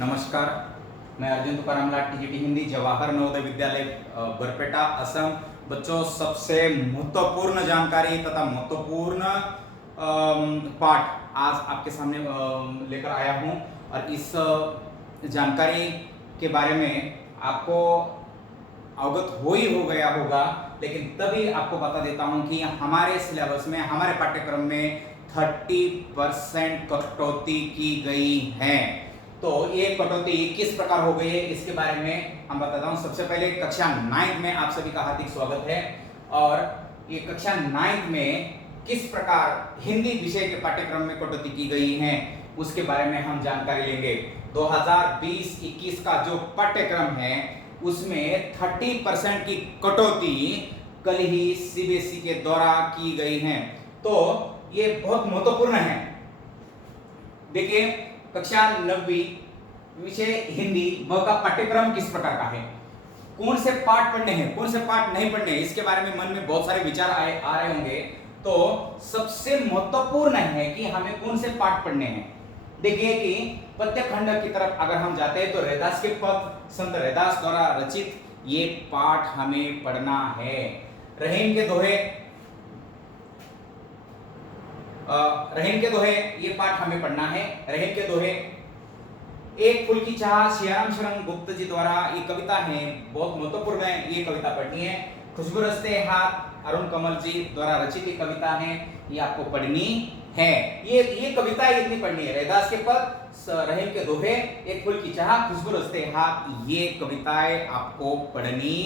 नमस्कार, मैं अर्जुन तुकाराम लाट टीजीटी हिंदी जवाहर नवोदय विद्यालय बरपेटा असम। बच्चों, सबसे महत्वपूर्ण जानकारी तथा महत्वपूर्ण पाठ आज आपके सामने लेकर आया हूं और इस जानकारी के बारे में आपको अवगत हो गया होगा, लेकिन तभी आपको बता देता हूं कि हमारे सिलेबस में, हमारे पाठ्यक्रम में 30% कटौती की गई है। तो ये कटौती किस प्रकार हो गई है इसके बारे में हम बताता हूं। सबसे पहले कक्षा 9 में आप सभी का हार्दिक स्वागत है और ये कक्षा 9 में किस प्रकार हिंदी विषय के पाठ्यक्रम में कटौती की गई है उसके बारे में हम जानकारी लेंगे। 2020-21 का जो पाठ्यक्रम है उसमें 30% की कटौती कल ही सीबीएसई के द्वारा की गई है। तो ये बहुत महत्वपूर्ण है। देखिए, कक्षा 9वीं विषय हिंदी व का पाठ्यक्रम किस प्रकार का है, कौन से पाठ पढ़ने हैं, कौन से पाठ नहीं पढ़ने हैं, इसके बारे में मन में बहुत सारे विचार आ रहे होंगे। तो सबसे महत्वपूर्ण है कि हमें कौन से पाठ पढ़ने हैं। देखिए कि पद्य खंड की तरफ अगर हम जाते हैं तो रैदास के पद, संत रैदास द्वारा रचित ये पाठ हमें पढ़ना है। रहीम के दोहे ये पाठ हमें पढ़ना है। रहीम के दोहे, एक फूल की चाह, सियाराम शरण गुप्त जी द्वारा ये कविता है, बहुत महत्वपूर्ण है, ये कविता पढ़नी है। खुशबू रस्ते हाथ, अरुण कमल जी द्वारा रचित ये कविता है, ये आपको पढ़नी है। ये कविता इतनी पढ़नी है। रैदास के पद, रहीम के दोहे, एक फूल की चाह, खुशबू रस्ते हाथ, ये कविताएं आपको पढ़नी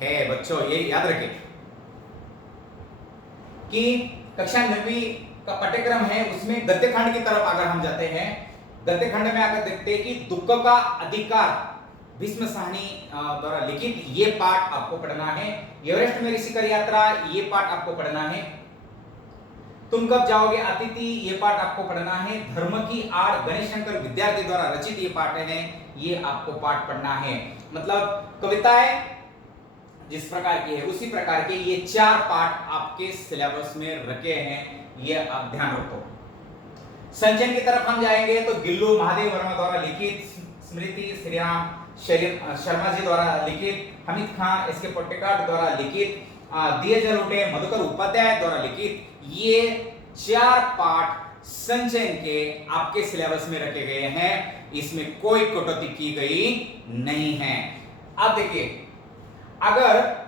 है। बच्चों, ये याद रखें कि कक्षा 9वीं का पाठ्यक्रम है उसमें गद्य खंड की तरफ अगर हम जाते हैं, गद्य खंड में आकर देखते हैं कि दुख का अधिकार भीष्म साहनी द्वारा लिखित ये पाठ आपको पढ़ना है। एवरेस्ट में ऋषिकर यात्रा ये पाठ आपको पढ़ना है। तुम कब जाओगे अतिथि ये पाठ आपको पढ़ना है। धर्म की आड़ गणेश शंकर विद्यार्थी द्वारा रचित ये पाठ है, ये आपको पाठ पढ़ना है। मतलब कविताएं जिस प्रकार की है उसी प्रकार के ये 4 पाठ आपके सिलेबस में रखे हैं, ये आप ध्यान रखो। संचयन की तरफ हम जाएंगे तो गिल्लू महादेव वर्मा द्वारा लिखित, स्मृति श्रीराम शर्मा जी द्वारा लिखित, हमीद खान इसके पोटेकाट द्वारा लिखित, दिए जलोटे मधुकर उपाध्याय द्वारा लिखित, ये 4 पाठ संचयन के आपके सिलेबस में रखे गए हैं। इसमें कोई कटौती की गई नहीं है। अब देखिए, अगर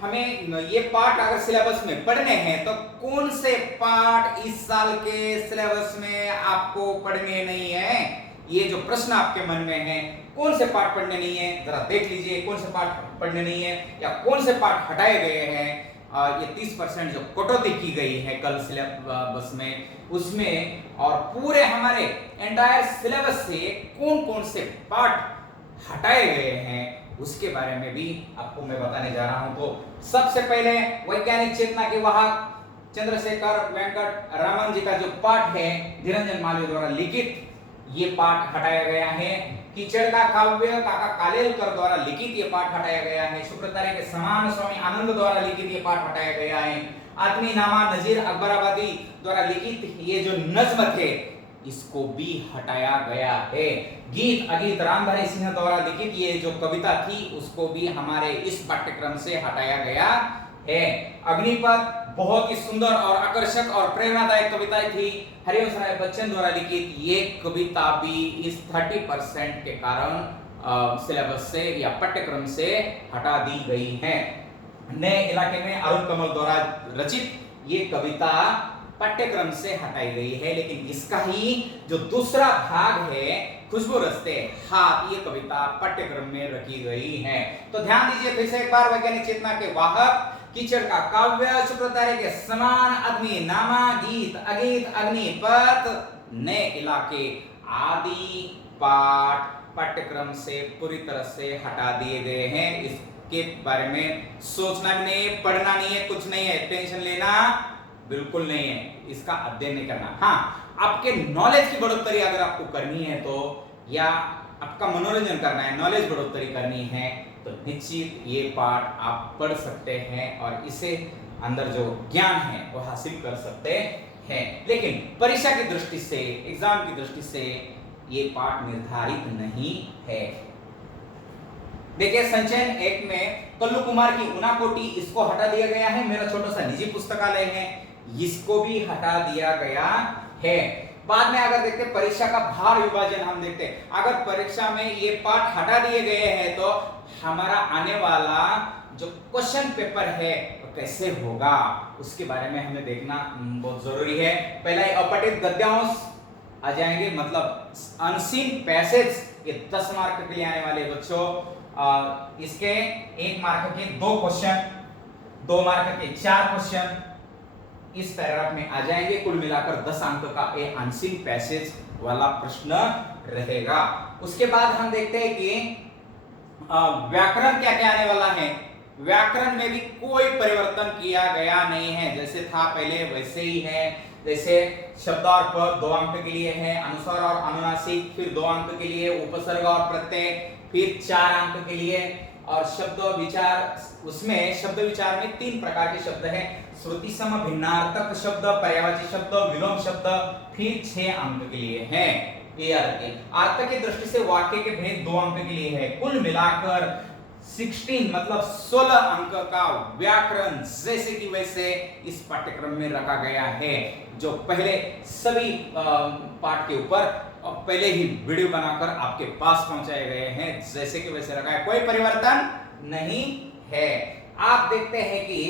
हमें ये पाठ अगर सिलेबस में पढ़ने हैं तो कौन से पाठ इस साल के सिलेबस में आपको पढ़ने नहीं है, ये जो प्रश्न आपके मन में है, कौन से पाठ पढ़ने नहीं है, जरा देख लीजिए कौन से पाठ पढ़ने नहीं है या कौन से पाठ हटाए गए हैं। ये 30% जो कटौती की गई है कल सिलेबस में उसमें, और पूरे हमारे एंटायर सिलेबस से कौन कौन से पाठ हटाए गए हैं उसके बारे में भी आपको मैं बताने जा रहा हूं। तो सबसे पहले वैज्ञानिक चेतना के वाहक चंद्रशेखर वेंकट रामन जी का जो पाठ है निरंजन मालवीय द्वारा लिखित, ये पाठ हटाया गया है। कीचड़ का काव्य काका कालेलकर द्वारा लिखित ये पाठ हटाया गया है। शुक्रतारे के समान स्वामी आनंद द्वारा लिखित ये पाठ हटाया गया है। आदमी नामा नजीर अकबराबादी द्वारा लिखित ये जो नज्म थे इसको भी हटाया गया है। गीत अगीत रामधारी सिंह द्वारा लिखित ये जो कविता थी उसको भी हमारे इस पाठ्यक्रम से हटाया गया है। अग्निपथ बहुत ही सुंदर और आकर्षक और प्रेरणादायक कविताएं थी, हरिवंश राय बच्चन द्वारा लिखित ये कविता भी इस 30% के कारण सिलेबस से या पाठ्यक्रम से हटा दी गई है। नए इलाके में अरुण कमल द्वारा रचित ये कविता पाठ्यक्रम से हटाई गई है, लेकिन इसका ही जो दूसरा भाग है खुशबू रस्ते हाथ, ये कविता पाठ्यक्रम में रखी गई है। तो ध्यान दीजिए फिर से एक बार, वैज्ञानिक चेतना के वाहक, कीचड़ का काव्य, शुक्रतारे के समान, आदमी नामा, गीत अगीत, अग्निपथ, नए इलाके आदि पाठ पाठ्यक्रम से पूरी तरह से हटा दिए गए हैं। इसके बारे में सोचना भी नहीं है, पढ़ना नहीं है, कुछ नहीं है, टेंशन लेना बिल्कुल नहीं है, इसका अध्ययन नहीं करना। हाँ, आपके नॉलेज की बढ़ोतरी अगर आपको करनी है तो, या आपका मनोरंजन करना है, नॉलेज बढ़ोतरी करनी है तो निश्चित ये पाठ आप पढ़ सकते हैं और इसे अंदर जो ज्ञान है वो हासिल कर सकते हैं। लेकिन परीक्षा की दृष्टि से, एग्जाम की दृष्टि से ये पाठ निर्धारित नहीं है। देखिए संचयन एक में कल्लू कुमार की उनाकोटी, इसको हटा दिया गया है। मेरा छोटा सा निजी पुस्तकालय है, इसको भी हटा दिया गया है। बाद में अगर देखते परीक्षा का भार विभाजन, हम देखते अगर परीक्षा में ये पाठ हटा दिए गए हैं तो हमारा आने वाला जो क्वेश्चन पेपर है तो कैसे होगा, उसके बारे में हमें देखना बहुत जरूरी है। पहला अपठित गद्यांश आ जाएंगे, मतलब अनसीन पैसेज, ये 10 मार्क के लिए आने वाले बच्चों। इसके 1 मार्क के 2 क्वेश्चन, 2 मार्क के 4 क्वेश्चन इस पैराग्राफ में आ जाएंगे। कुल मिलाकर 10 अंक का ये अनसीन पैसेज वाला प्रश्न रहेगा। उसके बाद हम देखते हैं कि व्याकरण क्या क्या आने वाला है। व्याकरण में भी कोई परिवर्तन किया गया नहीं है, जैसे था पहले वैसे ही है। जैसे शब्द और पद 2 अंक के लिए है, अनुस्वार और अनुनासिक फिर 2 अंक के लिए, उपसर्ग और प्रत्यय फिर 4 अंक के लिए, और शब्द विचार, उसमें शब्द विचार में 3 प्रकार के शब्द हैं, श्रुति सम भिन्नार्थक शब्द, पर्यायवाची शब्द, विलोम शब्द, फिर 6 अंक के लिए है। ये अर्थ की दृष्टि से वाक्य के भेद 2 अंक के लिए है। कुल मिलाकर 16 मतलब 16 अंक का व्याकरण जैसे कि वैसे इस पाठ्यक्रम में रखा गया है, जो पहले सभी पाठ के ऊपर पहले ही वीडियो बनाकर आपके पास पहुंचाए गए हैं, जैसे कि वैसे रखा है, कोई परिवर्तन नहीं है। आप देखते हैं कि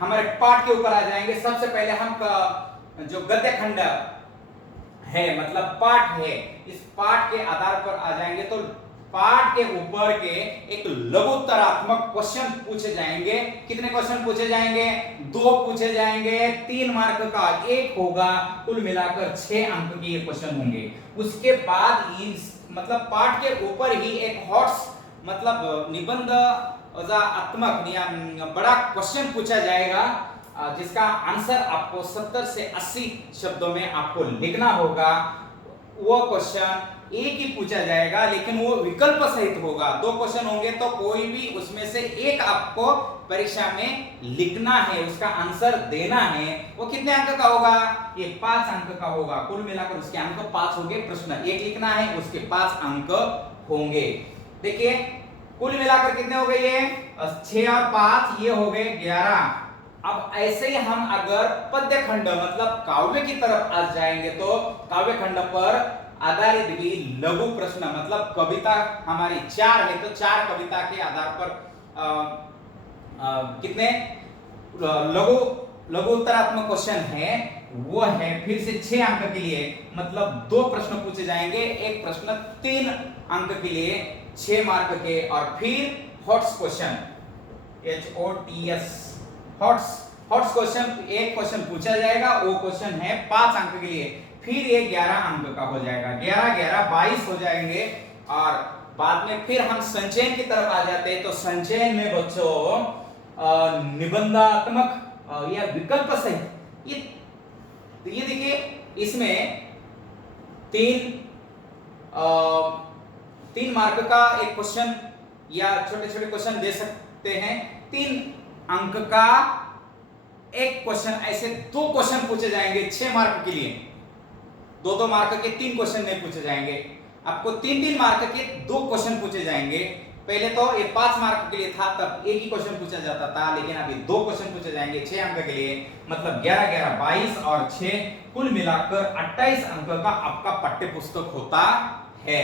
हमारे पाठ के ऊपर आ जाएंगे। सबसे पहले हम जो गद्य खंड है मतलब पाठ है, इस पाठ के आधार पर आ जाएंगे। तो पाठ के ऊपर के एक लघुत्तरात्मक क्वेश्चन पूछे जाएंगे। कितने क्वेश्चन पूछे जाएंगे? 2 पूछे जाएंगे, 3 मार्क का 1 होगा, कुल मिलाकर 6 अंक के ये क्वेश्चन होंगे। उसके बाद मतलब पाठ के ऊपर ही एक हॉट्स मतलब निबंध आत्मक या बड़ा क्वेश्चन पूछा जाएगा, जिसका आंसर आपको 70 से 80 शब्दों में आपको लिखना होगा। वो क्वेश्चन एक ही पूछा जाएगा, लेकिन वो विकल्प सहित होगा। 2 क्वेश्चन होंगे तो कोई भी उसमें से एक आपको परीक्षा में लिखना है, उसका आंसर देना है। वो कितने अंक का होगा? ये 5 अंक का होगा। कुल मिलाकर उसके अंक 5 होंगे। प्रश्न 1 लिखना है, उसके 5 अंक होंगे। देखिए कुल मिलाकर कितने हो गए? ये 6 और 5 ये हो गए 11। अब ऐसे ही हम अगर पद्य खंड मतलब काव्य की तरफ आ जाएंगे तो काव्य खंड पर आधारित भी लघु प्रश्न मतलब कविता हमारी 4 है, तो 4 कविता के आधार पर कितने लघु उत्तरात्मक क्वेश्चन है, वो है फिर से 6 अंक के लिए, मतलब 2 प्रश्न पूछे जाएंगे। एक प्रश्न 3 अंक के लिए 6 मार्क के, और फिर hots question HOTS hots question, एक क्वेश्चन पूछा जाएगा, वो क्वेश्चन है 5 अंक के लिए, फिर ये 11 अंक का हो जाएगा। 11 11 22 हो जाएंगे। और बाद में फिर हम संचयन की तरफ आ जाते हैं। तो संचयन में बच्चों निबंधात्मक या विकल्प सहित ये देखिए, इसमें 3 मार्क का एक क्वेश्चन या छोटे छोटे क्वेश्चन दे सकते हैं। 3 अंक का एक क्वेश्चन, ऐसे 2 क्वेश्चन पूछे जाएंगे 6 मार्क के लिए। 2-2 मार्क के 3 क्वेश्चन नहीं पूछे जाएंगे, आपको 3-3 मार्क के 2 क्वेश्चन पूछे जाएंगे। पहले तो ये 5 मार्क के लिए था, तब एक ही क्वेश्चन पूछा जाता था, लेकिन अभी 2 क्वेश्चन पूछे जाएंगे 6 अंक के लिए, मतलब 11 11 22 और 6 कुल मिलाकर 28 अंक का आपका पाठ्य पुस्तक होता है।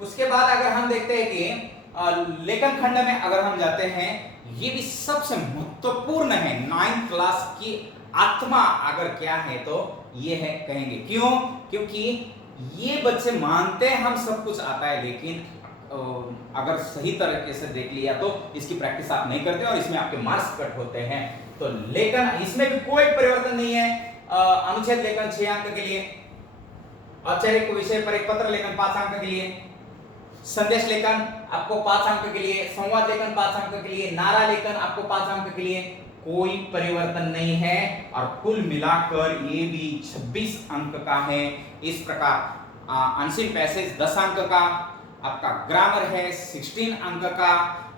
उसके बाद अगर हम देखते हैं कि लेखन खंड में अगर हम जाते हैं, ये भी सबसे महत्वपूर्ण है। 9th क्लास की आत्मा अगर क्या है तो ये है कहेंगे। क्यों? क्योंकि ये बच्चे मानते हैं हम सब कुछ आता है, लेकिन अगर सही तरीके से देख लिया तो इसकी प्रैक्टिस आप नहीं करते और इसमें आपके मार्क्स कट होते हैं। तो लेखन, इसमें भी कोई परिवर्तन नहीं है। अनुच्छेद लेखन 6 अंक के लिए, औपचारिक विषय पर एक पत्र लेखन 5 अंक के लिए, संदेश लेखन आपको 5 अंक के लिए, संवाद लेखन 5 अंक के लिए, नारा लेखन आपको 5 अंक के लिए, कोई परिवर्तन नहीं है। और कुल मिलाकर ये भी 26 अंक का है। इस प्रकार अनसीन पैसेज 10 अंक का, आपका ग्रामर है 16 अंक का,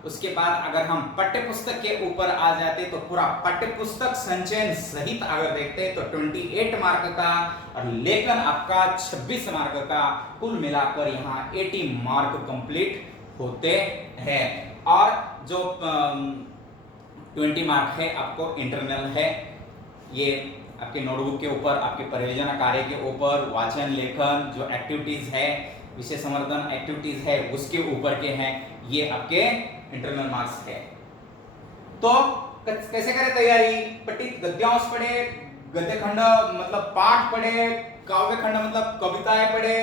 उसके बाद अगर हम पाठ्य पुस्तक के ऊपर आ जाते तो पूरा पाठ्य पुस्तक संचयन सहित अगर देखते तो 28 मार्क का और लेखन आपका 26 मार्क का, कुल मिलाकर यहाँ 80 मार्क कंप्लीट होते हैं। और जो 20 मार्क है आपको इंटरनल है, ये आपके नोटबुक के ऊपर, आपके परियोजना कार्य के ऊपर, वाचन लेखन जो एक्टिविटीज है, विषय संवर्धन एक्टिविटीज है उसके ऊपर के हैं, ये आपके इंटरनल मार्क्स है। तो कैसे करें तैयारी? पठित गद्यांश पढ़े, गद्य खंड मतलब पाठ पढ़े, काव्य खंड मतलब कविताएं पढ़े,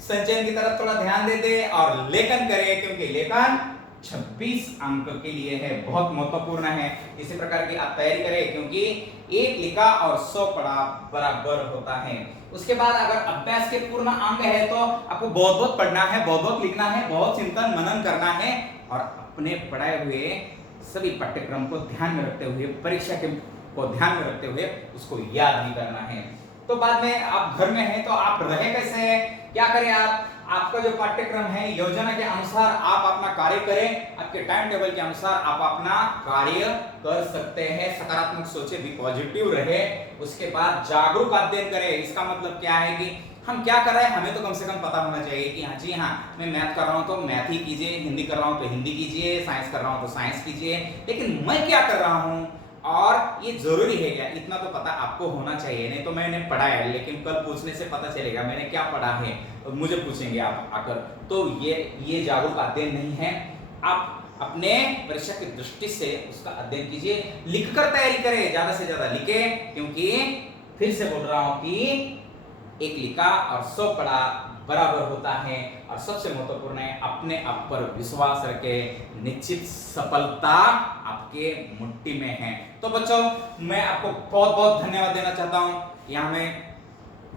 संचयन की तरफ थोड़ा ध्यान दे दे और लेखन करें, क्योंकि लेखन 26 अंक के लिए है, बहुत महत्वपूर्ण है। इसी प्रकार की आप तैयारी करें, क्योंकि 1 लिखा और 100 पढ़ा बराबर होता है। उसके बाद अगर अभ्यास के पूर्ण अंग है तो आपको बहुत बहुत पढ़ना है, बहुत बहुत लिखना है, बहुत चिंतन मनन करना है और अपने पढ़ाए हुए सभी पाठ्यक्रम को ध्यान में रखते हुए, परीक्षा के को ध्यान में रखते हुए उसको याद भी करना है। तो बाद में आप घर में हैं तो आप रहे कैसे, क्या करें आप? आपका जो पाठ्यक्रम है योजना के अनुसार आप अपना कार्य करें, आपके टाइम टेबल के अनुसार आप अपना कार्य कर सकते हैं। सकारात्मक सोचे, भी पॉजिटिव रहे। उसके बाद जागरूक अध्ययन करें। इसका मतलब क्या है कि हम क्या कर रहे हैं हमें तो कम से कम पता होना चाहिए कि हाँ जी हाँ, मैं मैथ कर रहा हूँ तो मैथ ही कीजिए, हिंदी कर रहा हूँ तो हिंदी कीजिए, साइंस कर रहा हूँ तो साइंस कीजिए, लेकिन मैं क्या कर रहा हूँ और ये जरूरी है क्या, इतना तो पता आपको होना चाहिए। नहीं तो मैंने पढ़ा है लेकिन कल पूछने से पता चलेगा मैंने क्या पढ़ा है, मुझे पूछेंगे आप आकर, तो ये जागरूक अध्ययन नहीं है। आप अपने परीक्षा की दृष्टि से उसका अध्ययन कीजिए, लिखकर तैयारी करें, ज्यादा से ज्यादा लिखे, क्योंकि फिर से बोल रहा हूं कि 1 लिखा और 100 पढ़ा बराबर होता है। और सबसे महत्वपूर्ण है अपने आप पर विश्वास रखे, निश्चित सफलता आपके मुट्ठी में है। तो बच्चों मैं आपको बहुत बहुत धन्यवाद देना चाहता हूं। यहाँ में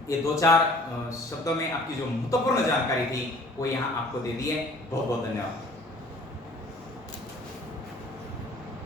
ये 2-4 शब्दों में आपकी जो महत्वपूर्ण जानकारी थी वो यहाँ आपको दे दी है। बहुत बहुत धन्यवाद।